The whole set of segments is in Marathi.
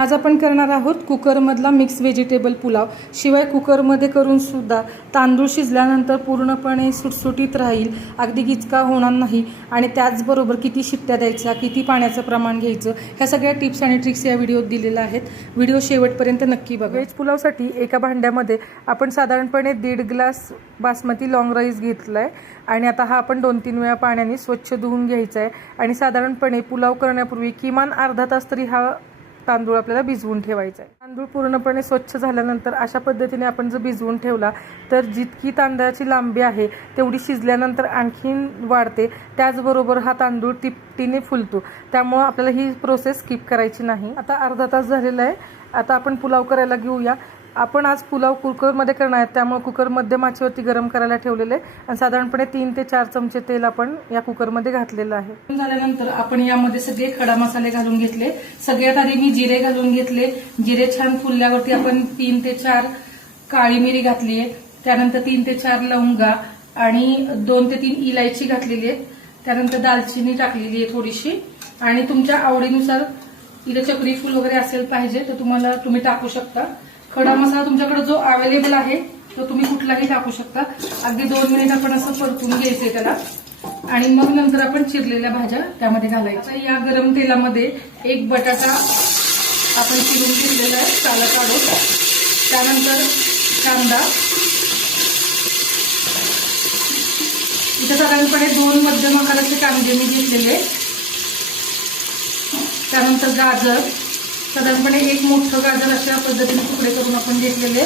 आज आपण करणार आहोत कुकरमधला मिक्स व्हेजिटेबल पुलाव। शिवाय कुकरमध्ये करून सुद्धा तांदूळ शिजल्यानंतर पूर्णपणे सुटसुटीत राहील, अगदी गिचका होणार नाही आणि त्याचबरोबर किती शिट्ट्या द्यायच्या, किती पाण्याचं प्रमाण घ्यायचं, ह्या सगळ्या टिप्स आणि ट्रिक्स या व्हिडिओत दिलेल्या आहेत। व्हिडिओ शेवटपर्यंत नक्की बघा। व्हेज पुलावसाठी एका भांड्यामध्ये आपण साधारणपणे 1.5 ग्लास बासमती लॉंग राईस घेतलाय आणि आता हा आपण 2-3 वेळा पाण्याने स्वच्छ धुवून घ्यायचा आहे आणि साधारणपणे पुलाव करण्यापूर्वी किमान अर्धा तास तरी हा तांदूळ आपल्याला भिजवून ठेवायचा आहे। तांदूळ पूर्णपणे स्वच्छ झाल्यानंतर अशा पद्धतीने आपण जर भिजवून ठेवला तर जितकी तांदळाची लांबी आहे तेवढी शिजल्यानंतर आणखीन वाढते, त्याचबरोबर हा तांदूळ तिपटीने फुलतो, त्यामुळे आपल्याला ही प्रोसेस स्किप करायची नाही। आता अर्धा तास झालेला आहे, आता आपण पुलाव करायला घेऊया। आपण आज पुलाव कुकरमध्ये करणार आहे, त्यामुळे कुकर मध्यम आचेवरती गरम करायला ठेवलेले आहे आणि साधारणपणे 3 ते 4 चमचे तेल आपण या कुकरमध्ये घातलेलं आहे। झाल्यानंतर आपण यामध्ये सगळे खडा मसाले घालून घेतले। सगळ्यात आधी मी जिरे घालून घेतले। जिरे छान फुलल्यावरती आपण 3 ते 4 काळी मिरी घातली आहे, त्यानंतर 3 ते 4 लवंगा आणि 2 ते 3 इलायची घातलेली आहे, त्यानंतर दालचिनी टाकलेली आहे थोडीशी आणि तुमच्या आवडीनुसार इथे चक्री फूल वगैरे असेल पाहिजे तर तुम्ही टाकू शकता। खडा मसाला तुमच्याकडे जो अवेलेबल आहे तो तुम्ही कुठलाही टाकू शकता। अगदी 2 मिनिट आपण असं परतून घ्यायचंय त्याला आणि मग नंतर आपण चिरलेल्या भाज्या त्यामध्ये घालायच्या। या गरम तेलामध्ये एक बटाटा आपण चिरून घेतलेला आहे सालं काढून, त्यानंतर कांदा, इथे साधारणपणे 2 मध्यम आकाराचे कांदे मी घेतलेले, त्यानंतर गाजर, साधारणपणे 1 मोठं गाजर अशा पद्धतीने तुकडे करून आपण घेतलेले,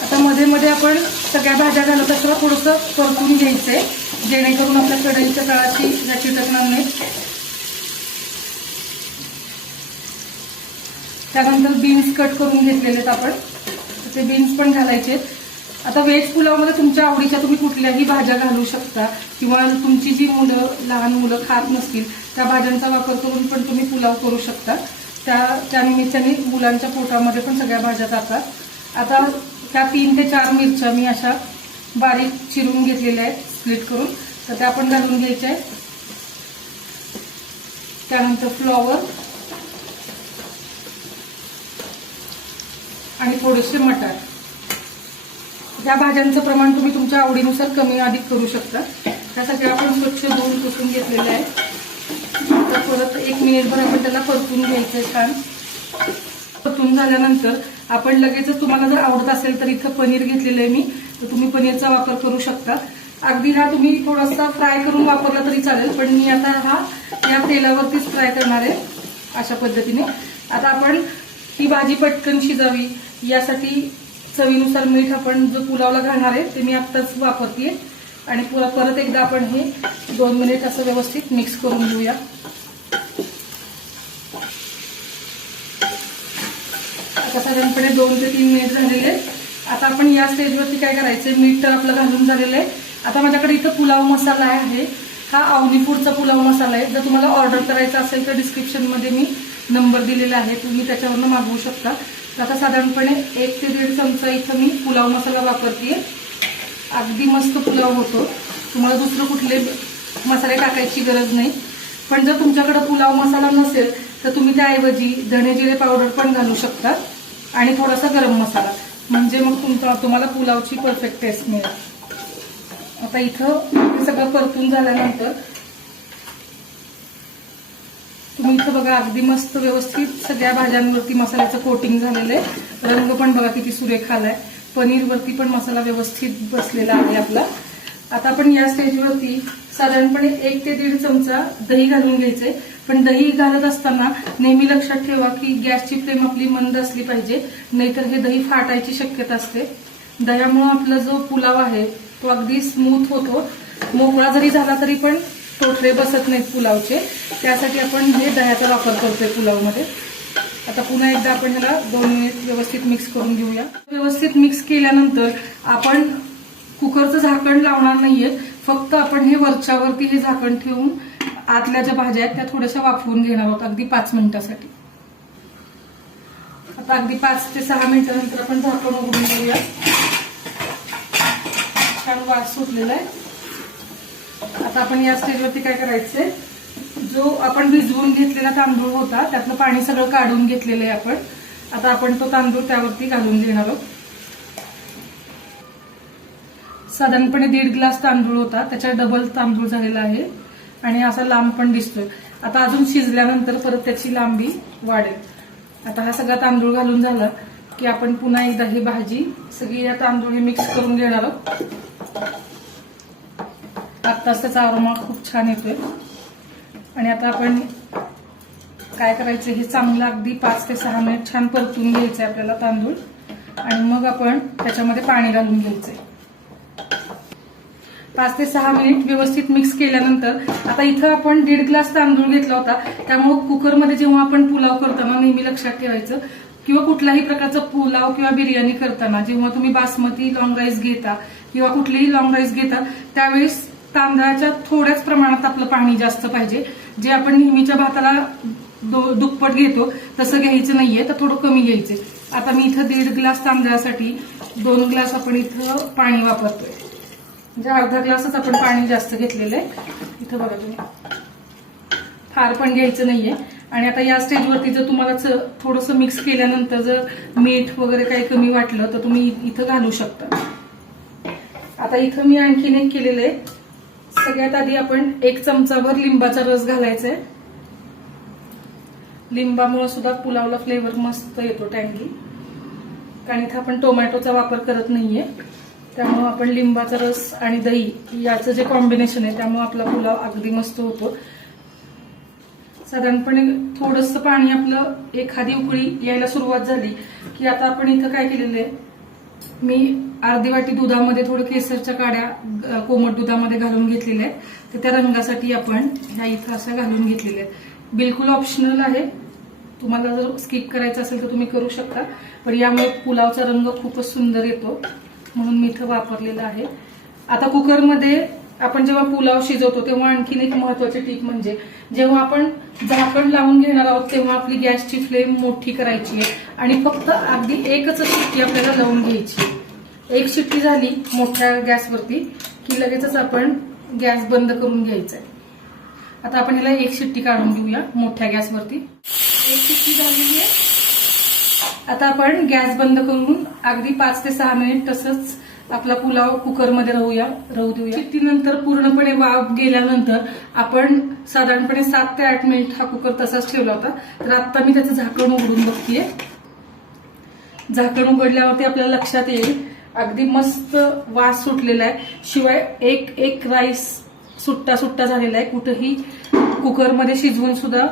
आता मध्ये मध्ये आपण सगळ्या भाज्या घालत असताना थोडंसं परतून घ्यायचंय जेणेकरून आपल्या कढईच्या तळाची चिटकणार नाही। त्यानंतर बीन्स कट करून घेतलेले आपण, ते बीन्स पण घालायचे। आता व्हेज पुलावमध्ये तुमच्या आवडीच्या तुम्ही कुठल्याही भाज्या घालू शकता किंवा तुमची जी लहान मुलं खात नसतील त्या भाज्यांचा वापर करून पण तुम्ही पुलाव करू शकता। त्या निमित्ताने मुलांच्या पोटामध्ये पण सगळ्या भाज्या जातात। आता त्या 3 ते 4 मिरच्या मी अशा बारीक चिरून घेतलेल्या आहेत स्प्लिट करून, तर त्या आपण घालून घ्यायच्या आहेत। त्यानंतर फ्लॉवर आणि थोडेसे मटार, या भाज्यांचं प्रमाण तुम्ही तुमच्या आवडीनुसार कमी अधिक करू शकता। त्यासाठी आपण स्वच्छ धुवून पुसून घेतलेले आहे। तर परत 1 मिनिटभर आपण त्याला परतून घ्यायचंय छान। परतून झाल्यानंतर आपण लगेचच, तुम्हाला जर आवडत असेल तर इथं पनीर घेतलेलं आहे मी, तर तुम्ही पनीरचा वापर करू शकता। अगदी हा तुम्ही थोडासा फ्राय करून वापरला तरी चालेल, पण मी आता हा या तेलावरतीच फ्राय करणार आहे अशा पद्धतीने। आता आपण ही भाजी पटकन शिजावी यासाठी चवीनुसार मीठ आपण जो पुलावला घालणार आहे ते मी आत्ताच वापरते आणि परत एकदा आपण हे 2 मिनिट असं व्यवस्थित मिक्स करून घेऊया। आता साधारणपणे 2 ते 3 मिनिट झालेले। आता आपण या स्टेजवरती काय करायचंय, मीठ तर आपलं घालून झालेलं आहे। आता माझ्याकडे इथं पुलाव मसाला आहे, हा अवनी फूडचा पुलाव मसाला आहे। जर तुम्हाला ऑर्डर करायचा असेल तर डिस्क्रिप्शनमध्ये मी नंबर दिलेला आहे, तुम्ही त्याच्यावरनं मागवू शकता। आता साधारणपणे 1 ते 1.5 चमचा इथं मी पुलाव मसाला वापरते, अगदी मस्त पुलाव होतो। तुम्हाला दुसरं कुठले मसाले टाकायची गरज नाही, पण जर तुमच्याकडे पुलाव मसाला नसेल तर तुम्ही त्याऐवजी धणे जिरे पावडर पण घालू शकता आणि थोडासा गरम मसाला, म्हणजे मग तुम्हाला पुलावची परफेक्ट टेस्ट मिळेल। आता इथं हे सगळं परतून झाल्यानंतर तुम्ही इथं बघा अगदी मस्त व्यवस्थित सगळ्या भाज्यांवरती मसाल्याचं कोटिंग झालेलं आहे। रंग पण बघा किती सुरेख आलाय, पनीरवरती पण मसाला व्यवस्थित बसलेला आहे आपला। आता आपण या स्टेजवरती साधारणपणे 1 ते 1.5 चमचा दही घालून घ्यायचंय, पण दही घालत असताना नेहमी लक्षात ठेवा की गॅसची फ्लेम आपली मंद असली पाहिजे, नाहीतर हे दही फाटायची शक्यता असते। दह्यामुळे आपला जो पुलाव आहे तो अगदी स्मूथ होतो, मोकळा जरी झाला तरी पण टोटरे बसत नाहीत पुलावचे, त्यासाठी आपण हे दह्याचा वापर करतोय पुलावमध्ये। आता पुन्हा एकदा आपण ह्याला 2 मिनिट व्यवस्थित मिक्स करून घेऊया। व्यवस्थित मिक्स केल्यानंतर आपण कुकरचं झाकण लावणार नाहीये, फक्त आपण हे वरच्यावरती हे झाकण ठेवून आतल्या ज्या भाज्या आहेत त्या थोड्याशा वाफवून घेणार आहोत अगदी 5 मिनिटासाठी। आता अगदी 5 ते 6 मिनिटानंतर आपण झाकण उघडून घेऊया। छान वास सुटलेला आहे। आता आपण या स्टेजवरती काय करायचंय, जो आपण भिजवून घेतलेला तांदूळ होता त्यातलं पाणी सगळं काढून घेतलेलं आहे आपण. आता आपण तो तांदूळ त्यावरती घालून घेणार आहोत. साधारणपणे 1.5 ग्लास तांदूळ होता, त्याच्या डबल तांदूळ झालेला आहे आणि असा लांब पण दिसतोय. आता अजून शिजल्यानंतर परत त्याची लांबी वाढेल. आता हा सगळा तांदूळ घालून झाला की आपण पुन्हा एकदा ही भाजी सगळी या तांदूळ मिक्स करून घेणार आहोत. आत्ताच त्याचा अरोमा खूप छान येतोय. आणि आता आपण काय करायचं, हे चांगलं अगदी 5 ते 6 मिनिट छान परतून घ्यायचंय आपल्याला तांदूळ आणि मग आपण त्याच्यामध्ये पाणी घालून घ्यायचंय. 5 ते 6 मिनिट व्यवस्थित मिक्स केल्यानंतर आता इथं आपण 1.5 ग्लास तांदूळ घेतला होता, त्यामुळे कुकरमध्ये जेव्हा आपण पुलाव करताना नेहमी लक्षात ठेवायचं किंवा कुठल्याही प्रकारचा पुलाव किंवा बिर्याणी करताना जेव्हा तुम्ही बासमती लॉंग राईस घेता किंवा कुठलीही लॉंग राईस घेता त्यावेळेस तांदळाच्या थोड्याच प्रमाणात आपलं पाणी जास्त पाहिजे. जे आपण नेहमीच्या भाताला दुप्पट घेतो तसं घ्यायचं नाहीये, तर थोडं कमी घ्यायचे. आता मी इथं 1.5 ग्लास तांदळासाठी 2 ग्लास आपण इथं पाणी वापरतोय, म्हणजे अर्धा ग्लासच आपण पाणी जास्त घेतलेलं आहे. इथं बघा तुम्ही, फार पण घ्यायचं नाहीये. आणि आता या स्टेजवरती जर तुम्हाला थोडंसं मिक्स केल्यानंतर जर मीठ वगैरे काही कमी वाटलं तर तुम्ही इथं घालू शकता. आता इथं मी आणखीन एक केलेलं आहे. सगळ्यात आधी आपण 1 चमचाभर लिंबाचा रस घालायचा आहे. लिंबामुळे सुद्धा पुलावला फ्लेवर मस्त येतो टँगी. कारण इथं आपण टोमॅटोचा वापर करत नाहीये, त्यामुळे आपण लिंबाचा रस आणि दही याचं जे कॉम्बिनेशन आहे त्यामुळे आपला पुलाव अगदी मस्त होतो. साधारणपणे थोडंसं पाणी आपलं एखादी उकळी यायला सुरुवात झाली की आता आपण इथं काय केलेलं आहे, मी अर्धी वाटी दुधामध्ये थोडं केसरच्या काड्या कोमट दुधामध्ये घालून घेतलेल्या आहेत. तर त्या रंगासाठी आपण ह्या इथं अशा घालून घेतलेल्या आहेत. बिलकुल ऑप्शनल आहे, तुम्हाला जर स्किप करायचं असेल तर तुम्ही करू शकता, पण यामुळे पुलावचा रंग खूपच सुंदर येतो म्हणून मी इथं वापरलेलं आहे. आता कुकरमध्ये आपण जेव्हा पुलाव शिजवतो तेव्हा आणखीन एक महत्वाची टीप म्हणजे जेव्हा आपण झाकण लावून घेणार आहोत तेव्हा आपली गॅसची फ्लेम मोठी करायची आहे आणि फक्त अगदी एकच शिट्टी आपल्याला लावून घ्यायची. एक शिट्टी झाली मोठ्या गॅसवरती की लगेचच आपण गॅस बंद करून घ्यायचा आहे. आता आपण याला 1 शिट्टी काढून घेऊया मोठ्या गॅसवरती. 1 शिट्टी झालेली आहे. आता आपण गॅस बंद करून अगदी 5 ते 6 मिनिट तसंच आपला पुलाव कुकरमध्ये राहू देऊया. शिट्टीनंतर पूर्णपणे वाफ गेल्यानंतर आपण साधारणपणे 7 ते 8 मिनिट हा कुकर तसाच ठेवला होता. तर आता मी त्याचं झाकण उघडून बघतीये. झाकण उघडल्यावरती आपल्याला लक्षात येईल अगदी मस्त वास सुटलेला आहे. शिवाय एक राईस सुट्टा झालेला आहे. कुठेही कुकरमध्ये शिजवून सुद्धा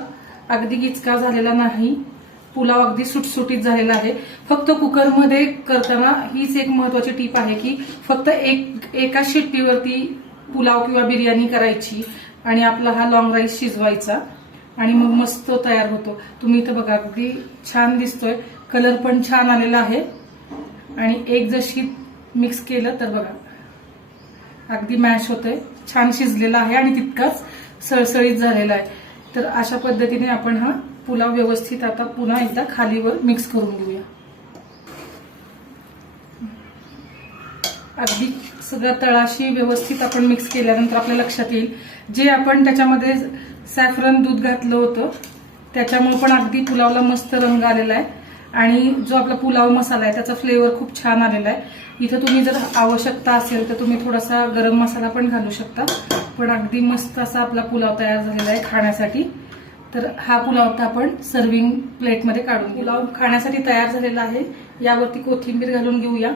अगदी गिचका झालेला नाही. पुलाव अगदी सुटसुटीत झालेला आहे. फक्त कुकरमध्ये करताना हीच एक महत्वाची टीप आहे की फक्त एका शिट्टीवरती पुलाव किंवा बिर्याणी करायची आणि आपला हा लॉंग राईस शिजवायचा आणि मग मस्त तयार होतो. तुम्ही इथं बघा अगदी छान दिसतोय, कलर पण छान आलेला आहे आणि एक जशी मिक्स केलं तर बघा अगदी मॅश होतंय, छान शिजलेला आहे आणि तितकाच सळसळीत झालेला आहे. तर अशा पद्धतीने आपण हा पुलाव व्यवस्थित आता पुन्हा एकदा खालीवर मिक्स करून घेऊया. अगदी सगळं तळाशी व्यवस्थित आपण मिक्स केल्यानंतर आपल्या लक्षात येईल जे आपण त्याच्यामध्ये सॅफ्रन दूध घातलं होतं त्याच्यामुळे पण अगदी पुलावला मस्त रंग आलेला आहे आणि जो आपला पुलाव मसाला आहे त्याचा फ्लेवर खूप छान आलेला आहे. इथं तुम्ही जर आवश्यकता असेल तर तुम्ही थोडासा गरम मसाला पण घालू शकता. पण अगदी मस्त असा आपला पुलाव तयार झालेला आहे खाण्यासाठी. तर हा पुलाव आता आपण सर्विंग प्लेटमध्ये काढून पुलाव खाण्यासाठी तयार झालेला आहे. यावरती कोथिंबीर घालून घेऊया.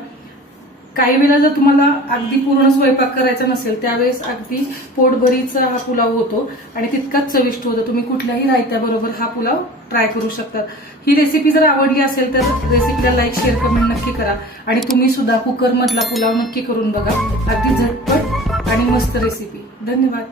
काही वेळेला जर तुम्हाला अगदी पूर्ण स्वयंपाक करायचा नसेल त्यावेळेस अगदी पोटभरीचा हा पुलाव होतो आणि तितकाच चविष्ट होतो. तुम्ही कुठल्याही रायत्याबरोबर हा पुलाव ट्राय करू शकता. ही रेसिपी जर आवडली असेल तर रेसिपीला लाईक शेअर कमेंट नक्की करा आणि तुम्ही सुद्धा कुकरमधला पुलाव नक्की करून बघा. अगदी झटपट आणि मस्त रेसिपी. धन्यवाद.